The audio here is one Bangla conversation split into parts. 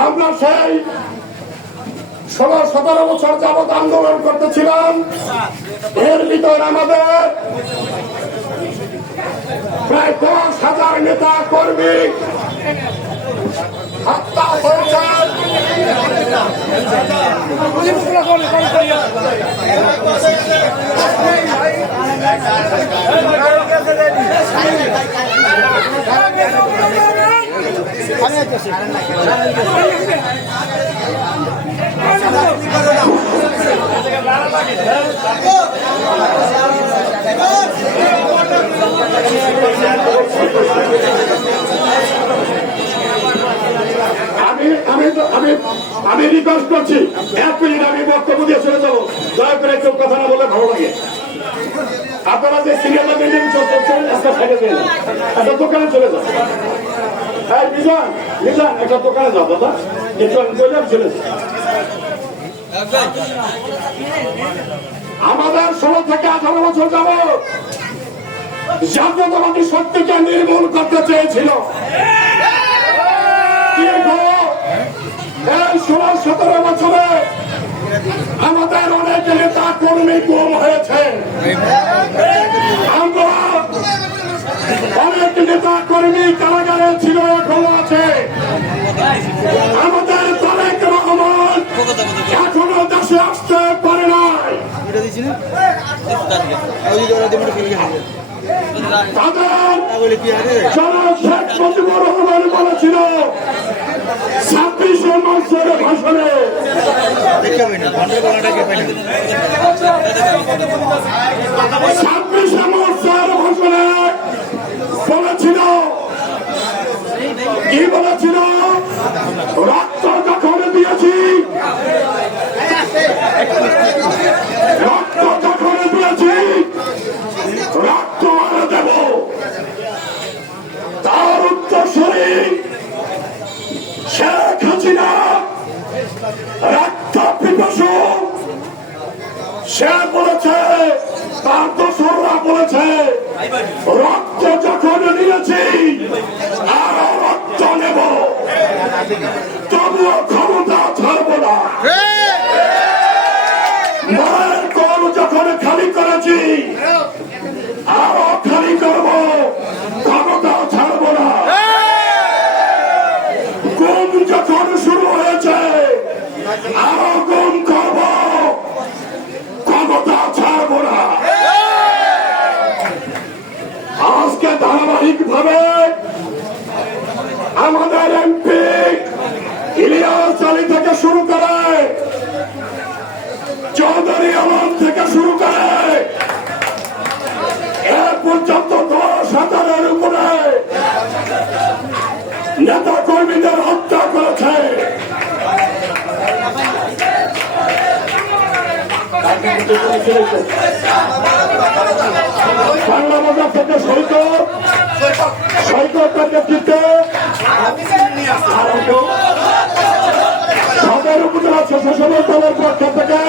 আমরা সেই 16-17 বছর যাবৎ আন্দোলন করতেছিলাম। এর ভিতর আমাদের প্রায় 10,000 নেতা কর্মী হত্যা হয়েছে। আমি রিকোয়েস্ট করছি 1 মিনিট আমি বক্তব্য দিয়ে চলে যাবো। দয়া করে কেউ কথা না বলে ভালো লাগে। আপনারা যে সিরিয়ালে বিল্ডিং চলতেছেন একটা সাইডে দিয়ে একটা দোকানে চলে যান। হ্যাঁ মিজান মিজান একটা দোকানে যাও দাদা, একটু আমি বললাম চলে যাও। আমাদের 16 থেকে 18 বছর যাব জাতীয়তাবাদী শক্তিকে নির্মূল করতে চেয়েছিল। এই 16-17 বছরে আমাদের অনেক নেতা কর্মী গুম হয়েছে। আমরা অনেক নেতা কর্মী কারাগারে ছিল, এখনো আছে। আমাদের তারেক রহমান এখনো দেশে আসতে পারে নাই। শেখ মুজিবুর রহমান বলেছিল 26শে মার্চের ভাষণে, 26শে মার্চের ভাষণে বলেছিল, কি বলেছিল? রক্ত যখন দিয়েছি, রক্ত যখন দিয়েছি রক্ত আরে দেব। তার উত্তরসূরি শেখ হাসিনা রক্ত পিপাসু। সে বলেছে, তার দোসররা বলেছে রক্ত যখন নিয়েছি আরো রক্ত নেব, তবুও ক্ষমতা ছাড়ব না। মায়ের কোল যখন খালি করেছি আরো খালি করব, ক্ষমতা ছাড়ব না। গুম যখন শুরু হয়েছে আরো গুম করব, ক্ষমতা ছাড়ব না। আজকে ধারাবাহিক ভাবে আমাদের এমপি ইলিয়াস আলী থেকে শুরু করে, চৌধুরী আলম থেকে শুরু করে, এ পর্যন্ত 10,000-এর উপরে নেতা কর্মীদের হত্যা করেছে। বাংলা বাজার থেকে সৈকতের নেতৃত্বে সদর উপজেলা স্বেচ্ছাসেবক দলের পক্ষ থেকে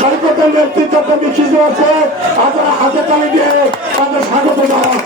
সৈকতের নেতৃত্বে বিশিষ্ট আছে। আপনারা হাতে তালি দিয়ে তাদের স্বাগত জানান।